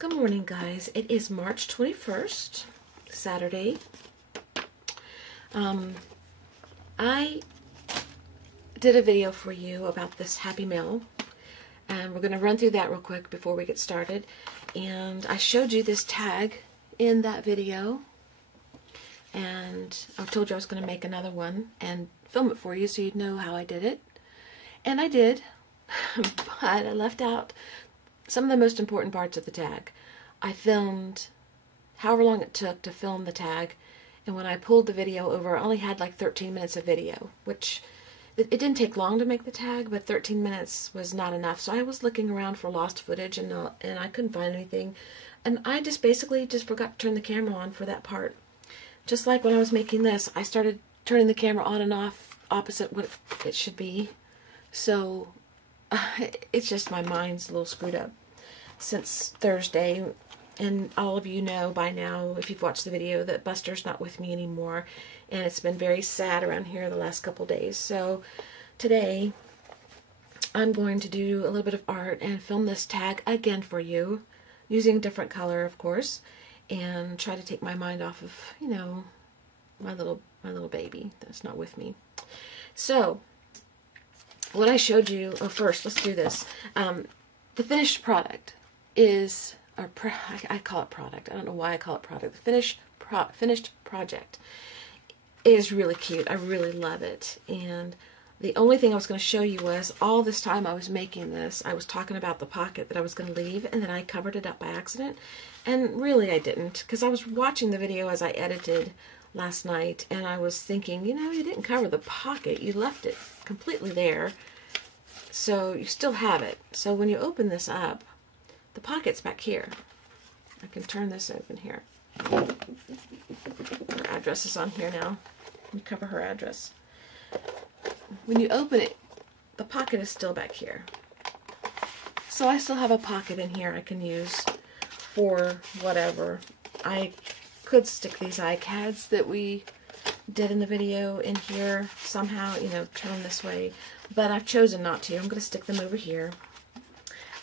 Good morning, guys. It is March 21st, Saturday. I did a video for you about this Happy Mail, and we're going to run through that real quick before we get started. And I showed you this tag in that video, and I told you I was going to make another one and film it for you so you'd know how I did it. And I did, but I left out some of the most important parts of the tag. I filmed however long it took to film the tag, and when I pulled the video over, I only had like 13 minutes of video, which it didn't take long to make the tag, but 13 minutes was not enough. So I was looking around for lost footage, and I couldn't find anything. And I just basically forgot to turn the camera on for that part. Just like when I was making this, I started turning the camera on and off opposite what it should be. So it's just my mind's a little screwed up since Thursday. And all of you know by now, if you've watched the video, that Buster's not with me anymore. And it's been very sad around here the last couple days. So today, I'm going to do a little bit of art and film this tag again for you, using a different color, of course, and try to take my mind off of, you know, my little baby that's not with me. So what I showed you, first, let's do this. The finished product is, I call it product. I don't know why I call it product. The finished project is really cute. I really love it. And the only thing I was going to show you was, all this time I was making this, I was talking about the pocket that I was going to leave, and then I covered it up by accident. And really I didn't, because I was watching the video as I edited last night, and I was thinking, you know, you didn't cover the pocket. You left it completely there. So you still have it. So when you open this up, the pocket's back here. I can turn this open here. Her address is on here now. We cover her address. When you open it, the pocket is still back here. So I still have a pocket in here I can use for whatever. I could stick these iCads that we did in the video in here somehow, you know, turn them this way, but I've chosen not to. I'm going to stick them over here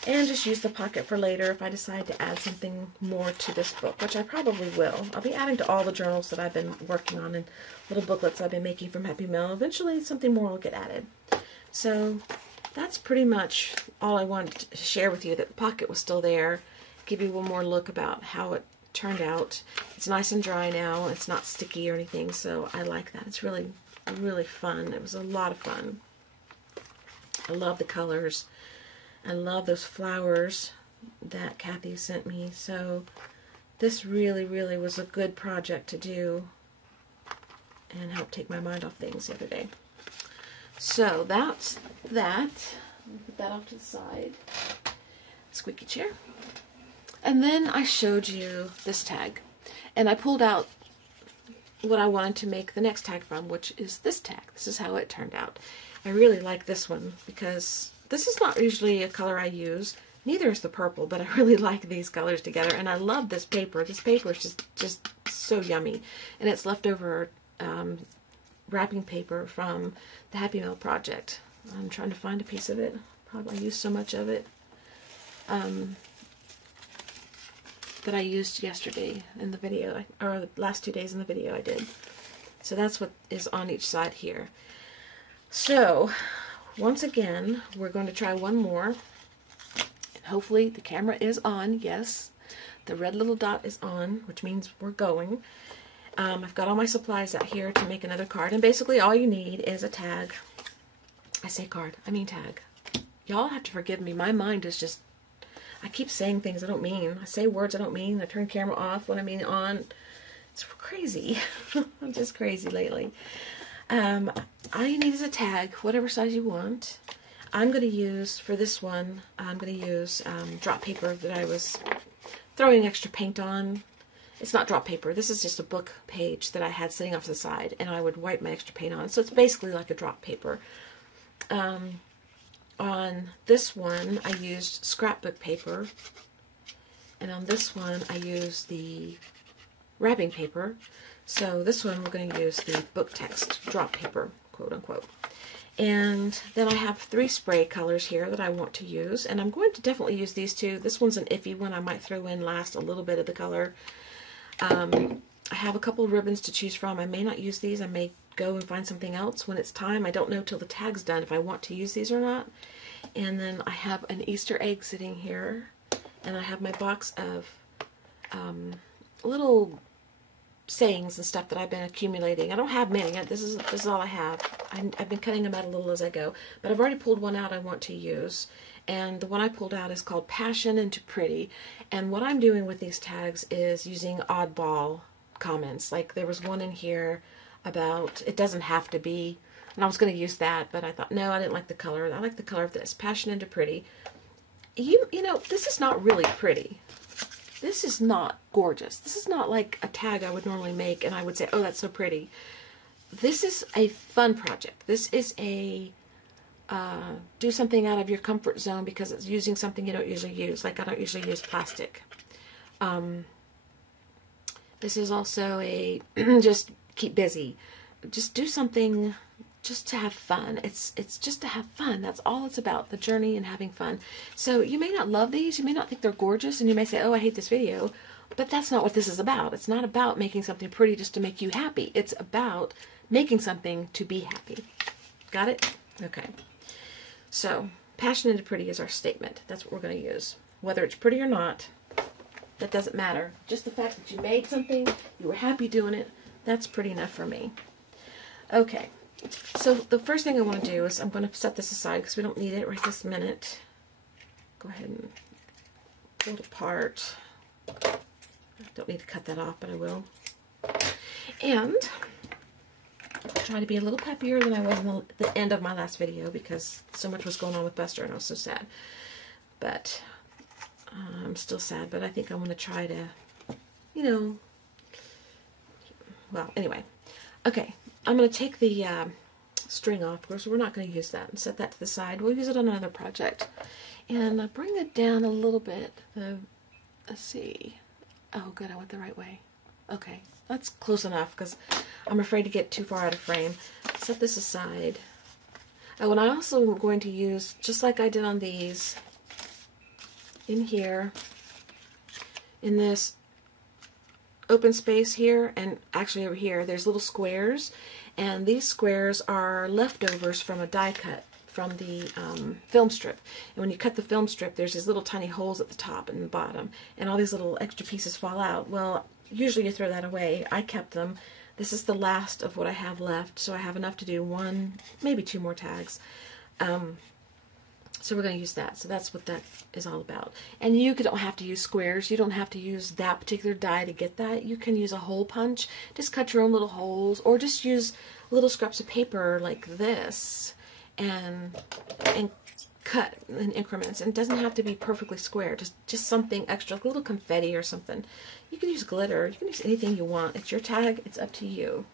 and just use the pocket for later if I decide to add something more to this book, which I probably will. I'll be adding to all the journals that I've been working on and little booklets I've been making from Happy Mail. Eventually something more will get added. So that's pretty much all I wanted to share with you, that the pocket was still there, give you one more look about how it turned out. It's nice and dry now. It's not sticky or anything, so I like that. It's really, really fun. It was a lot of fun. I love the colors. I love those flowers that Kathy sent me. So this really, really was a good project to do and help take my mind off things the other day. So that's that. I'll put that off to the side. Squeaky chair. And then I showed you this tag, and I pulled out what I wanted to make the next tag from, which is this tag. This is how it turned out. I really like this one because this is not usually a color I use. Neither is the purple, but I really like these colors together, and I love this paper. This paper is just so yummy, and it's leftover wrapping paper from the Happy Mail project. I'm trying to find a piece of it. Probably I used so much of it. That I used yesterday in the video, or the last 2 days in the video I did. So that's what is on each side here. So once again, we're going to try one more. And hopefully the camera is on. Yes, the red little dot is on, which means we're going. I've got all my supplies out here to make another card, and basically all you need is a tag. I say card, I mean tag. Y'all have to forgive me. My mind is just, I keep saying things I don't mean. I say words I don't mean. I turn camera off when I mean on. It's crazy. I'm just crazy lately. All you need is a tag, whatever size you want. I'm going to use, for this one, I'm going to use drop paper that I was throwing extra paint on. It's not drop paper. This is just a book page that I had sitting off to the side, and I would wipe my extra paint on. So it's basically like a drop paper. On this one, I used scrapbook paper, and on this one, I used the wrapping paper. So this one, we're going to use the book text drop paper, quote unquote. And then I have 3 spray colors here that I want to use, and I'm going to definitely use these 2. This one's an iffy one. I might throw in last a little bit of the color. I have a couple of ribbons to choose from. I may not use these. I may go and find something else when it's time. I don't know till the tag's done if I want to use these or not. And then I have an Easter egg sitting here, and I have my box of little sayings and stuff that I've been accumulating. I don't have many. This is all I have. I've been cutting them out a little as I go, but I've already pulled one out I want to use, and the one I pulled out is called Passion into Pretty. And what I'm doing with these tags is using oddball comments. Like there was one in here about it doesn't have to be, and I was going to use that, but I thought no, I didn't like the color. I like the color of this, Passion into Pretty. You know, this is not really pretty. This is not gorgeous. This is not like a tag I would normally make and I would say, oh, that's so pretty. This is a fun project. This is a do something out of your comfort zone because it's using something you don't usually use. Like I don't usually use plastic. This is also a just keep busy. Just do something just to have fun. It's just to have fun. That's all it's about, the journey and having fun. So you may not love these, you may not think they're gorgeous, and you may say, oh, I hate this video, but that's not what this is about. It's not about making something pretty just to make you happy. It's about making something to be happy. Got it? Okay. So, Passion into Pretty is our statement. That's what we're going to use. Whether it's pretty or not, that doesn't matter. Just the fact that you made something, you were happy doing it, that's pretty enough for me. Okay. So the first thing I want to do is I'm going to set this aside because we don't need it right this minute. Go ahead and pull it apart. I don't need to cut that off, but I will. And try to be a little peppier than I was in the end of my last video because so much was going on with Buster and I was so sad. But I'm still sad, but I think I want to try to, you know, well, anyway. Okay. I'm going to take the string off. Of course, we're not going to use that and set that to the side. We'll use it on another project. And bring it down a little bit. Let's see. Oh, good. I went the right way. Okay. That's close enough because I'm afraid to get too far out of frame. Set this aside. Oh, and I also am going to use, just like I did on these, in here, in this open space here, and actually over here, there's little squares, and these squares are leftovers from a die cut from the film strip. And when you cut the film strip, there's these little tiny holes at the top and the bottom, and all these little extra pieces fall out. Well, usually you throw that away. I kept them. This is the last of what I have left, so I have enough to do 1, maybe 2 more tags. So we're going to use that. So that's what that is all about. And you don't have to use squares. You don't have to use that particular die to get that. You can use a hole punch. Just cut your own little holes, or just use little scraps of paper like this and cut in increments. And it doesn't have to be perfectly square. Just something extra, like a little confetti or something. You can use glitter. You can use anything you want. It's your tag. It's up to you.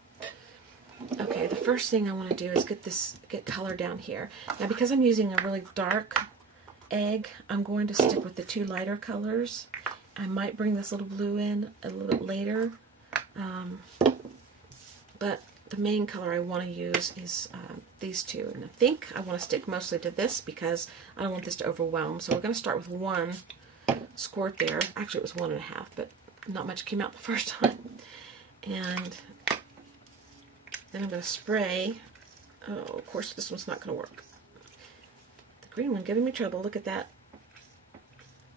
Okay, the first thing I want to do is get color down here. Now, because I'm using a really dark egg, I'm going to stick with the 2 lighter colors. I might bring this little blue in a little bit later, but the main color I want to use is these 2. And I think I want to stick mostly to this because I don't want this to overwhelm. So we're going to start with 1 squirt there. Actually, it was 1.5, but not much came out the first time. And then I'm going to spray. Oh, of course, this one's not going to work. The green one giving me trouble. Look at that.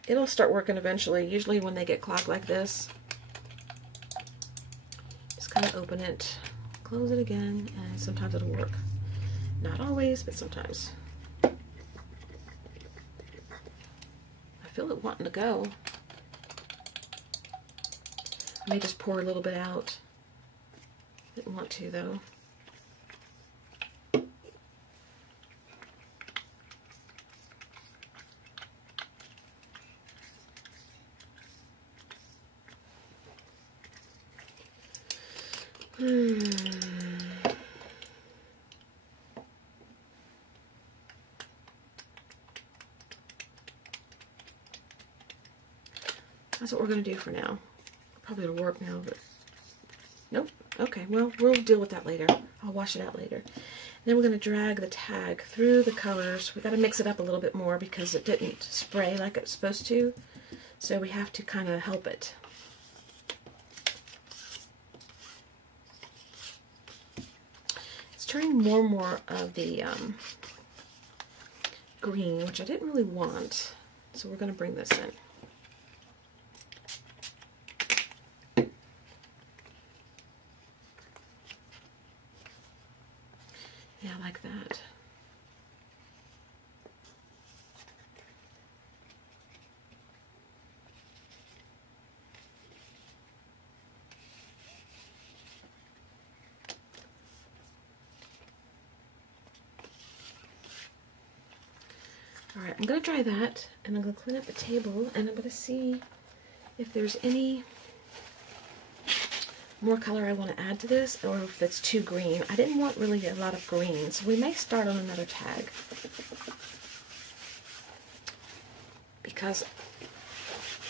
It'll start working eventually, usually when they get clogged like this. Just kind of open it, close it again, and sometimes it'll work. Not always, but sometimes. I feel it wanting to go. I may just pour a little bit out. Didn't want to, though. That's what we're going to do for now. Probably it'll work now, but nope. Okay, well, we'll deal with that later. I'll wash it out later. Then we're going to drag the tag through the colors. We've got to mix it up a little bit more because it didn't spray like it's supposed to. So we have to kind of help it. It's turning more and more of the green, which I didn't really want. So we're going to bring this in. Yeah, like that. Alright, I'm going to dry that, and I'm going to clean up the table, and I'm going to see if there's any more color I want to add to this, or if it's too green. I didn't want really a lot of green, so we may start on another tag. Because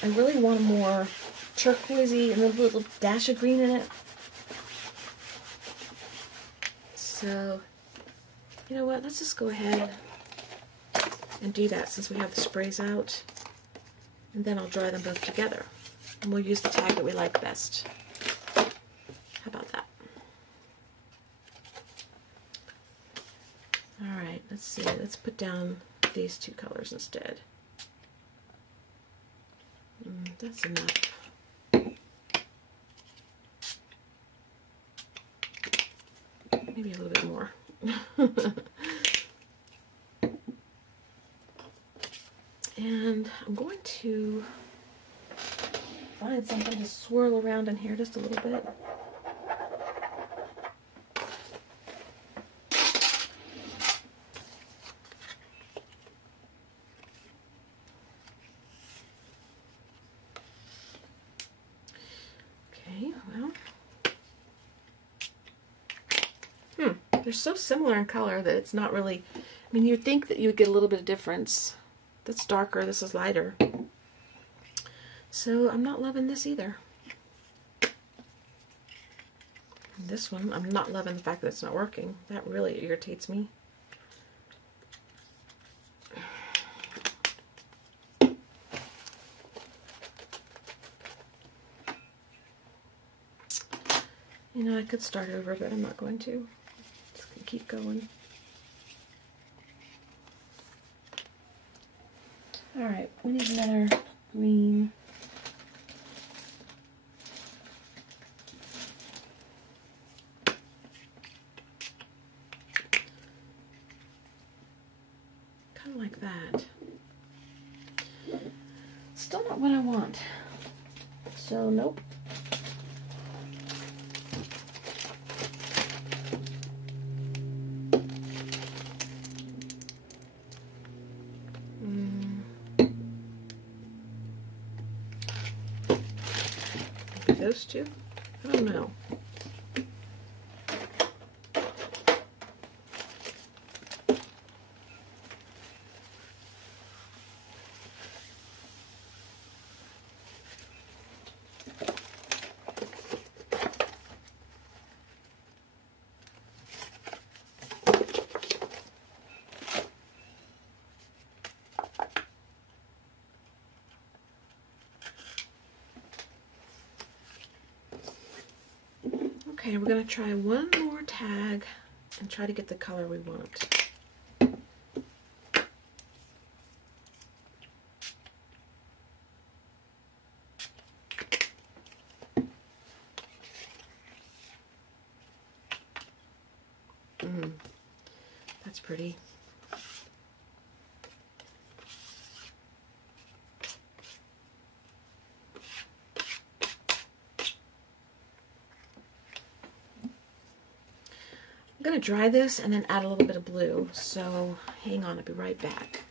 I really want a more turquoisey and a little dash of green in it. So, you know what, let's just go ahead and do that since we have the sprays out. And then I'll dry them both together. And we'll use the tag that we like best. How about that? Alright, let's see. Let's put down these two colors instead. That's enough. Maybe a little bit more. And I'm going to find something to swirl around in here just a little bit. Okay, well, they're so similar in color that it's not really, I mean, you'd think that you would get a little bit of difference. That's darker, this is lighter. So I'm not loving this either. And this one, I'm not loving the fact that it's not working. That really irritates me. You know, I could start over, but I'm not going to. Just gonna keep going. Alright, we need another green. Kind of like that. Still not what I want. So, nope. Those two? I don't know. Okay, we're going to try one more tag and try to get the color we want. That's pretty. I'm going to dry this and then add a little bit of blue, so hang on, I'll be right back.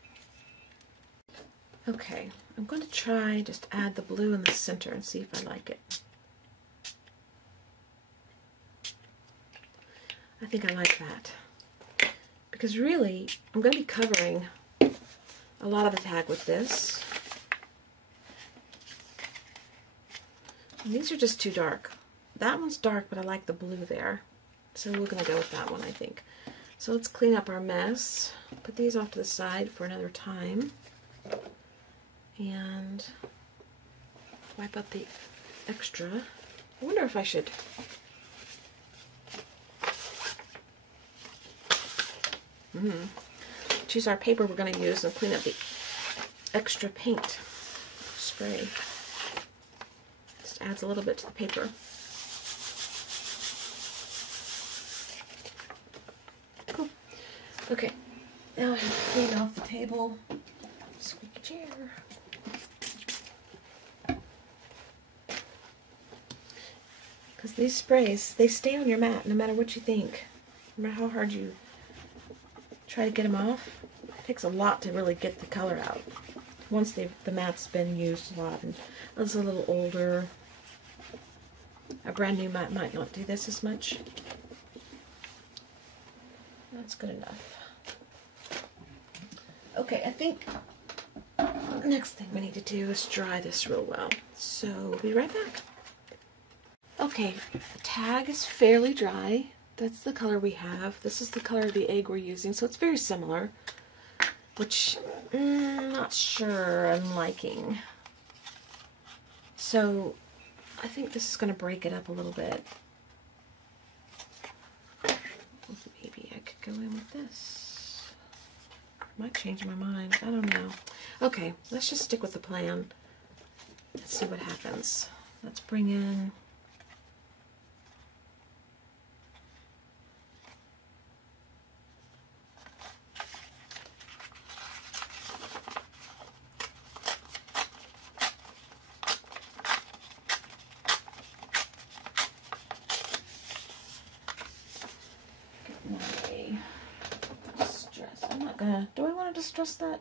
Okay, I'm going to try just add the blue in the center and see if I like it. I think I like that. Because really, I'm going to be covering a lot of the tag with this. And these are just too dark. That one's dark, but I like the blue there. So we're going to go with that one, I think. So let's clean up our mess. Put these off to the side for another time. And wipe up the extra. I wonder if I should choose our paper we're going to use and clean up the extra paint spray. Just adds a little bit to the paper. Cool. Okay, now I have to clean off the table. Squeaky chair. Because these sprays, they stay on your mat no matter what you think. No matter how hard you try to get them off. It takes a lot to really get the color out. Once the mat's been used a lot and it's a little older, a brand new mat might not do this as much. That's good enough. Okay, I think the next thing we need to do is dry this real well. So we'll be right back. Okay, the tag is fairly dry. That's the color we have. This is the color of the egg we're using, so it's very similar, which I'm not sure I'm liking. So I think this is going to break it up a little bit. Maybe I could go in with this. Might change my mind. I don't know. Okay, let's just stick with the plan. Let's see what happens. Let's bring in do I want to distress that?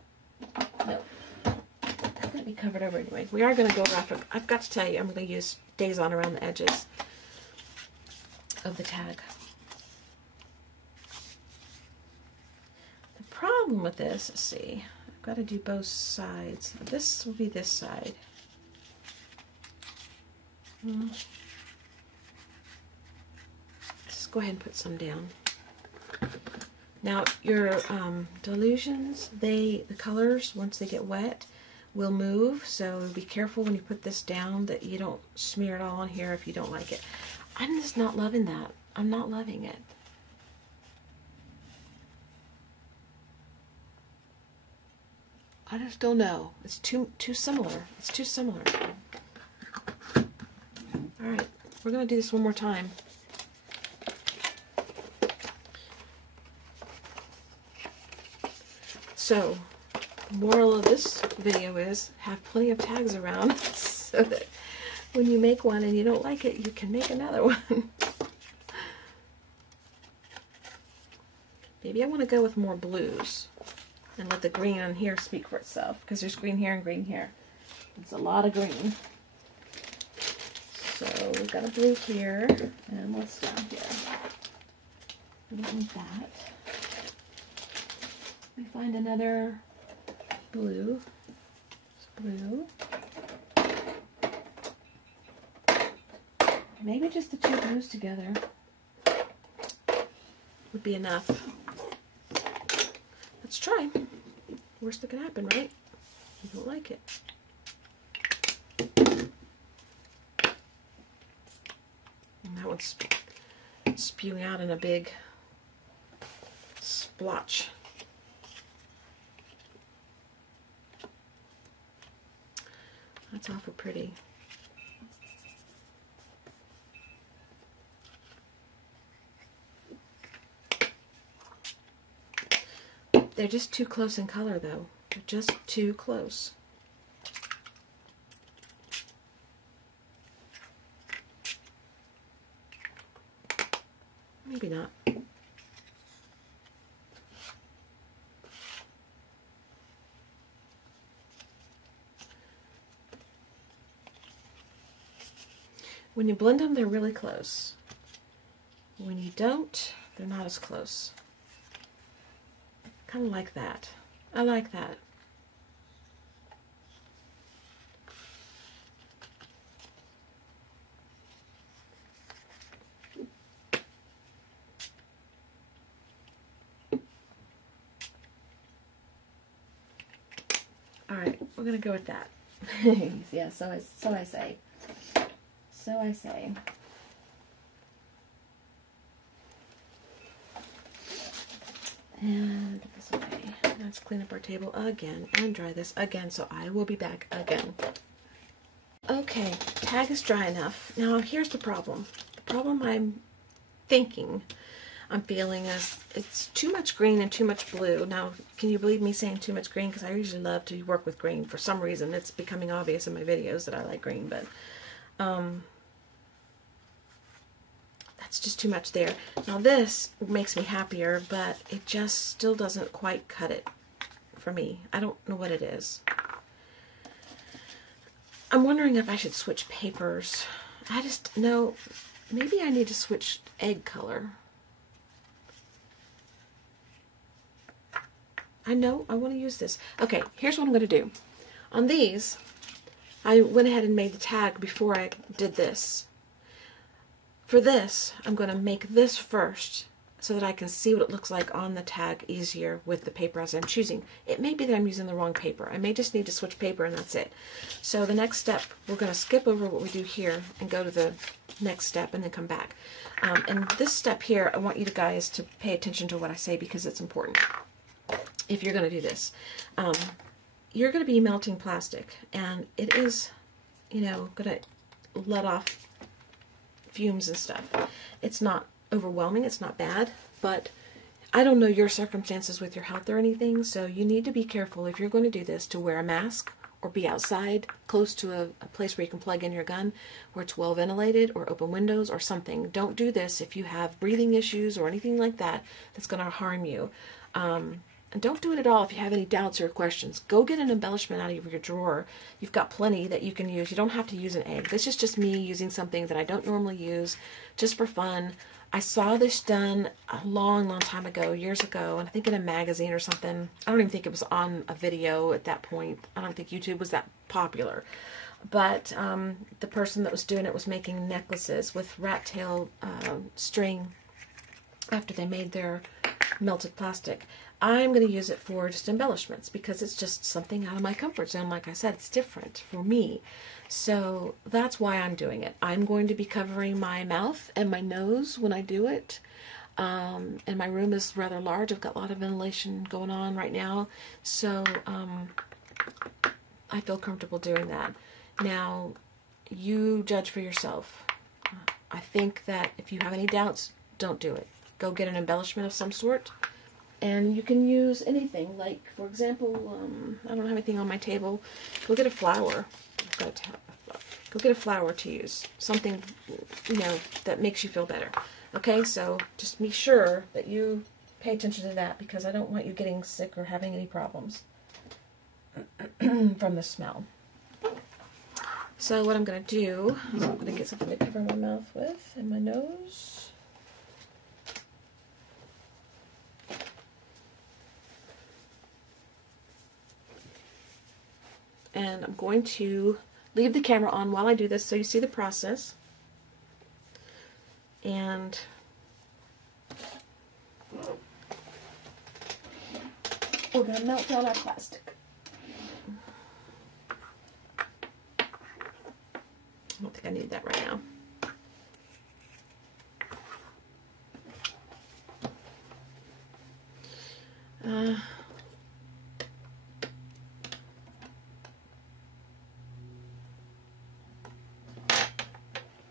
No. It's going to be covered over anyway. We are going to go off. I've got to tell you, I'm going to use Days On around the edges of the tag. The problem with this, let's see, I've got to do both sides. This will be this side. Just go ahead and put some down. Now, your delusions, the colors, once they get wet, will move, so be careful when you put this down that you don't smear it all on here if you don't like it. I'm just not loving that. I'm not loving it. I just don't know. It's too similar. It's too similar. Alright, we're going to do this one more time. So, moral of this video is have plenty of tags around so that when you make one and you don't like it, you can make another one. Maybe I want to go with more blues and let the green on here speak for itself, because there's green here and green here. It's a lot of green. So we've got a blue here, and what's down here? We don't need that. We find another blue. Blue. Maybe just the two blues together would be enough. Let's try. Worst that can happen, right? You don't like it. And that one's spewing out in a big splotch. That's awful pretty. They're just too close in color, though. They're just too close. Maybe not. When you blend them, they're really close. When you don't, they're not as close. Kind of like that. I like that. Alright, we're going to go with that. Yeah, so I say. So I say. And put this away. Let's clean up our table again and dry this again, so I will be back again. Okay, tag is dry enough. Now here's the problem. The problem I'm feeling is it's too much green and too much blue. Now, can you believe me saying too much green? Because I usually love to work with green. For some reason, it's becoming obvious in my videos that I like green, but that's just too much there. Now this makes me happier, but it just still doesn't quite cut it for me. I don't know what it is. I'm wondering if I should switch papers. I just know, maybe I need to switch egg color. I know, I want to use this. Okay, here's what I'm going to do. On these, I went ahead and made the tag before I did this. For this, I'm going to make this first so that I can see what it looks like on the tag easier with the paper as I'm choosing. It may be that I'm using the wrong paper. I may just need to switch paper and that's it. So the next step, we're going to skip over what we do here and go to the next step and then come back. And this step here, I want you guys to pay attention to what I say because it's important. If you're going to do this, you're going to be melting plastic, and it is, you know, going to let off fumes and stuff. It's not overwhelming, it's not bad, but I don't know your circumstances with your health or anything, so you need to be careful if you're going to do this to wear a mask or be outside close to a place where you can plug in your gun where it's well ventilated or open windows or something. Don't do this if you have breathing issues or anything like that that's going to harm you. And don't do it at all if you have any doubts or questions. Go get an embellishment out of your drawer. You've got plenty that you can use. You don't have to use an egg. This is just me using something that I don't normally use, just for fun. I saw this done a long, long time ago, years ago, and I think in a magazine or something. I don't even think it was on a video at that point. I don't think YouTube was that popular. But the person that was doing it was making necklaces with rat tail string after they made their melted plastic. I'm going to use it for just embellishments because it's just something out of my comfort zone. Like I said, it's different for me. So that's why I'm doing it. I'm going to be covering my mouth and my nose when I do it. And my room is rather large. I've got a lot of ventilation going on right now. So I feel comfortable doing that. Now, you judge for yourself. I think that if you have any doubts, don't do it. Go get an embellishment of some sort. And you can use anything, like, for example, I don't have anything on my table. Go get a flower. Go get a flower to use. Something, you know, that makes you feel better. Okay, so just be sure that you pay attention to that because I don't want you getting sick or having any problems from the smell. So what I'm going to do is I'm going to get something to cover my mouth with and my nose. And I'm going to leave the camera on while I do this so you see the process. And we're going to melt down our plastic. I don't think I need that right now.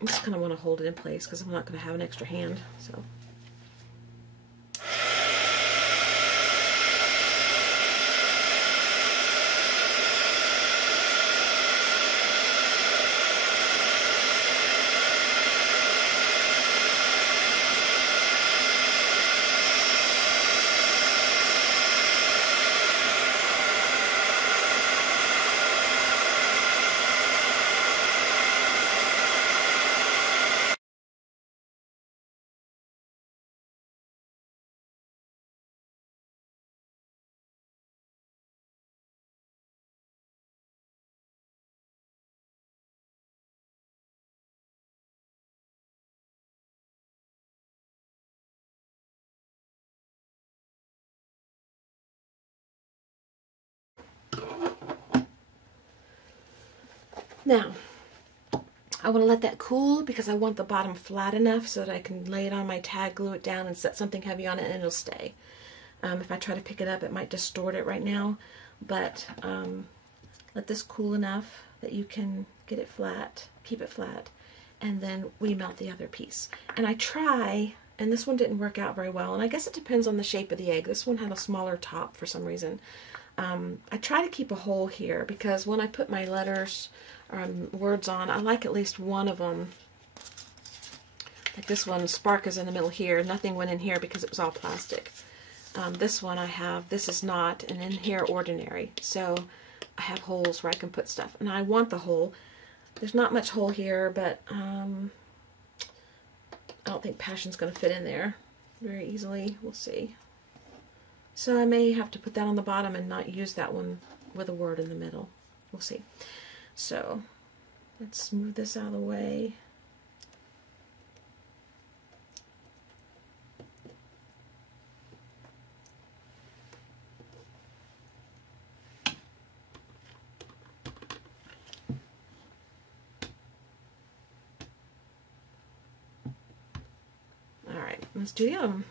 I just kind of want to hold it in place because I'm not going to have an extra hand. So. Now, I want to let that cool because I want the bottom flat enough so that I can lay it on my tag, glue it down, and set something heavy on it, and it'll stay. If I try to pick it up, it might distort it right now, but let this cool enough that you can get it flat, keep it flat, and then we melt the other piece. And I try, and this one didn't work out very well, and I guess it depends on the shape of the egg. This one had a smaller top for some reason. I try to keep a hole here because when I put my letters or words on, I like at least one of them. Like this one, spark is in the middle here. Nothing went in here because it was all plastic. This one I have, this is not, and in here ordinary. So I have holes where I can put stuff. And I want the hole. There's not much hole here, but I don't think Passion's going to fit in there very easily. We'll see. So I may have to put that on the bottom and not use that one with a word in the middle. We'll see. So let's move this out of the way. All right, let's do the other one.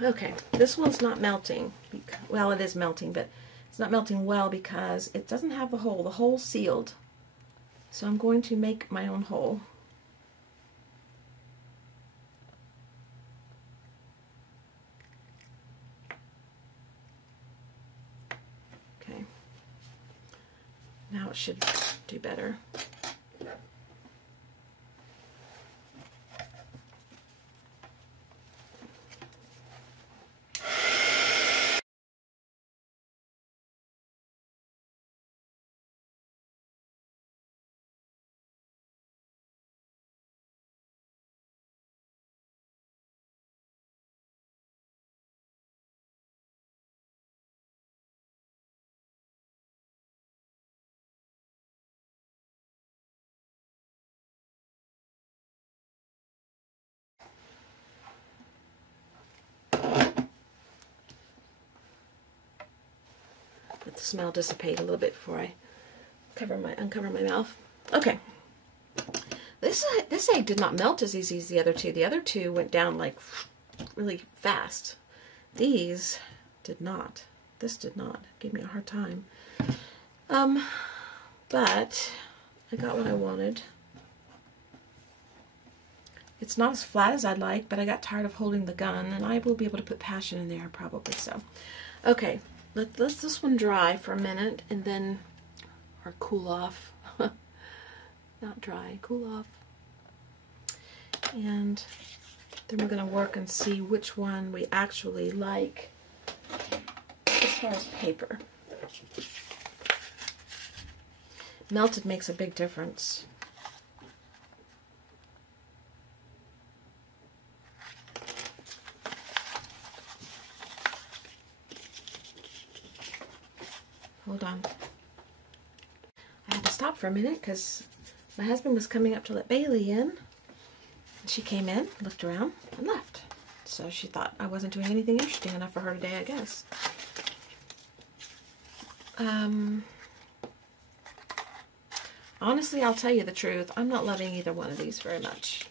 Okay, this one's not melting. Well, it is melting, but it's not melting well because it doesn't have the hole. The hole's sealed. So I'm going to make my own hole. Okay. Now it should do better. Let the smell dissipate a little bit before I uncover my mouth. Okay. This egg did not melt as easy as the other two. The other two went down like really fast. These did not. This did not. Gave me a hard time. But I got what I wanted. It's not as flat as I'd like, but I got tired of holding the gun, and I will be able to put Passion in there probably. So, okay. Let this one dry for a minute and then, or cool off. Not dry, cool off. And then we're going to work and see which one we actually like as far as paper. Melted makes a big difference. Hold on. I had to stop for a minute because my husband was coming up to let Bailey in. She came in, looked around, and left. So she thought I wasn't doing anything interesting enough for her today, I guess. Honestly, I'll tell you the truth. I'm not loving either one of these very much.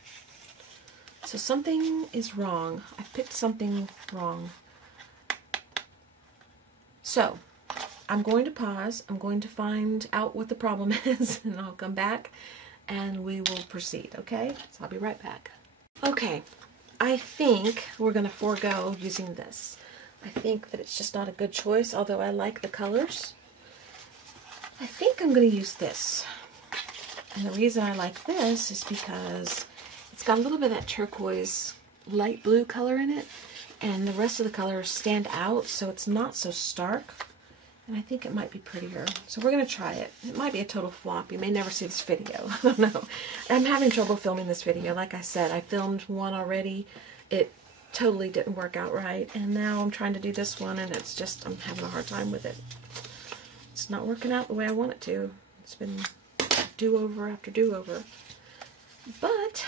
So something is wrong. I picked something wrong. So I'm going to pause. I'm going to find out what the problem is, and I'll come back and we will proceed, okay? So I'll be right back. Okay, I think we're going to forego using this. I think that it's just not a good choice, although I like the colors. I think I'm going to use this. And the reason I like this is because it's got a little bit of that turquoise light blue color in it, and the rest of the colors stand out, so it's not so stark. And I think it might be prettier. So we're going to try it. It might be a total flop. You may never see this video. I don't know. I'm having trouble filming this video. Like I said, I filmed one already. It totally didn't work out right. And now I'm trying to do this one, and it's just, I'm having a hard time with it. It's not working out the way I want it to. It's been do-over after do-over. But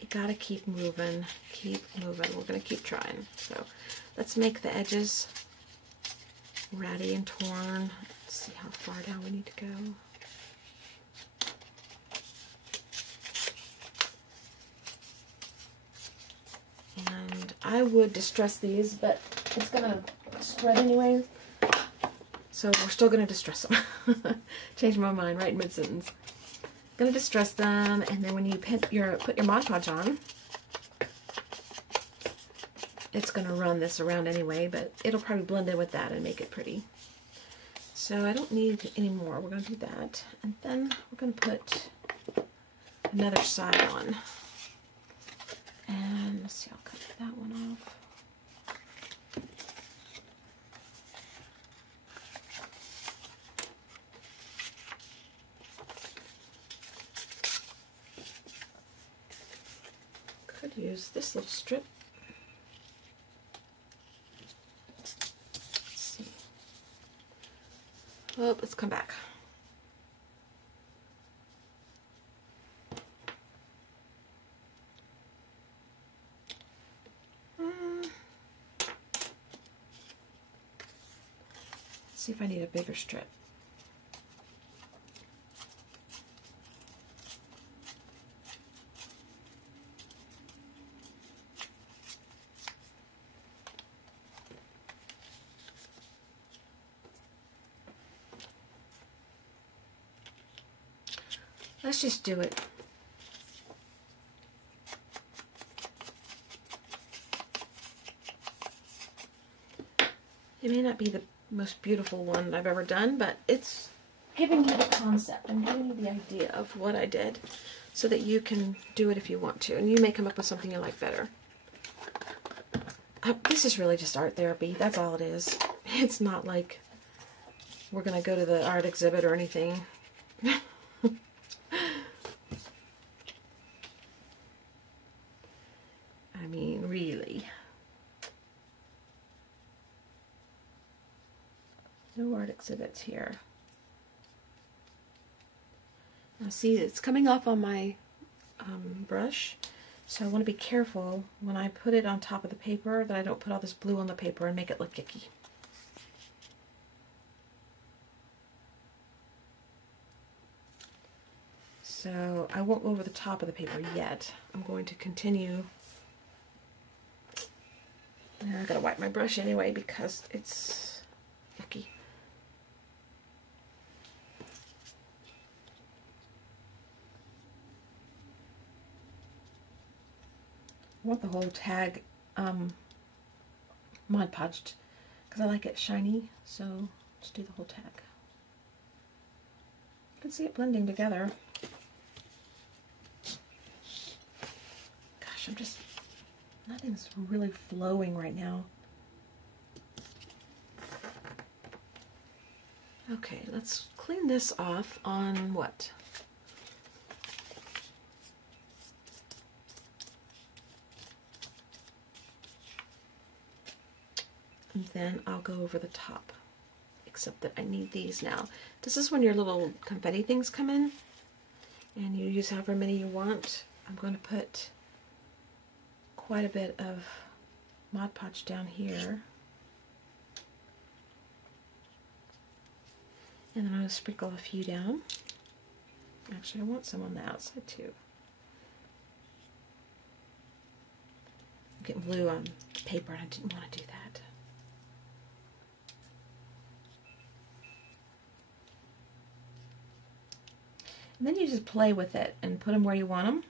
you gotta keep moving. Keep moving. We're going to keep trying. So let's make the edges ratty and torn. Let's see how far down we need to go. And I would distress these, but it's going to spread anyway. So we're still going to distress them. Change my mind right in mid-sentence. Going to distress them, and then when you put your Mod Podge on, it's going to run this around anyway, but it'll probably blend in with that and make it pretty. So I don't need any more. We're going to do that. And then we're going to put another side on. And let's see, I'll cut that one off. Could use this little strip. Oh, let's come back. Let's see if I need a bigger strip. Let's just do it. It may not be the most beautiful one I've ever done, but it's giving you the concept. I'm giving you the idea of what I did so that you can do it if you want to. And you may come up with something you like better. This is really just art therapy. That's all it is. It's not like we're going to go to the art exhibit or anything. I mean, really. No art exhibits here. Now see, it's coming off on my brush, so I want to be careful when I put it on top of the paper that I don't put all this blue on the paper and make it look icky. So I won't go over the top of the paper yet. I'm going to continue. I gotta wipe my brush anyway because it's yucky. I want the whole tag Mod Podged because I like it shiny, so let's do the whole tag. You can see it blending together. Gosh, nothing's really flowing right now. Okay, let's clean this off on what? And then I'll go over the top, except that I need these now. This is when your little confetti things come in, and you use however many you want. I'm going to put quite a bit of Mod Podge down here. And then I'm going to sprinkle a few down. Actually, I want some on the outside too. I'm getting blue on paper and I didn't want to do that. And then you just play with it and put them where you want them.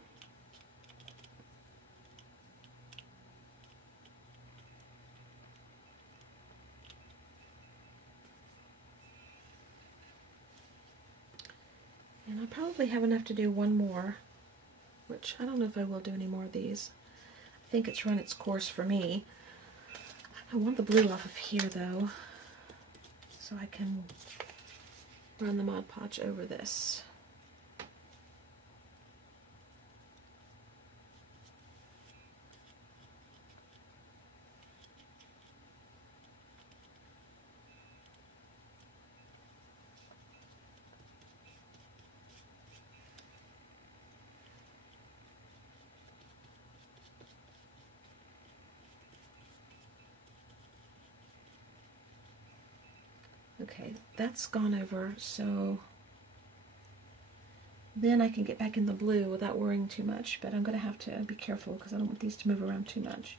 And I'll probably have enough to do one more, which I don't know if I will do any more of these. I think it's run its course for me. I want the blue off of here though. so I can run the Mod Podge over this. Okay, that's gone over, so then I can get back in the blue without worrying too much, but I'm going to have to be careful because I don't want these to move around too much.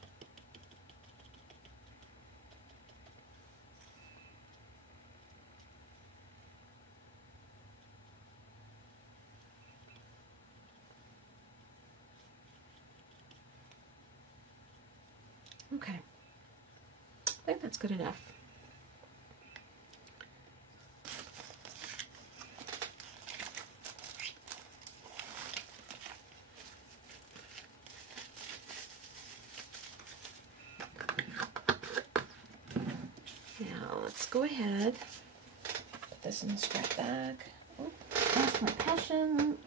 Okay, I think that's good enough. Now let's go ahead, put this in the scrap bag. Oh, that's my passion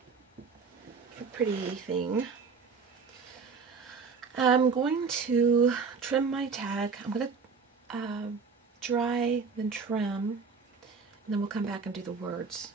for pretty thing. I'm going to trim my tag. I'm going to dry, then trim, and then we'll come back and do the words.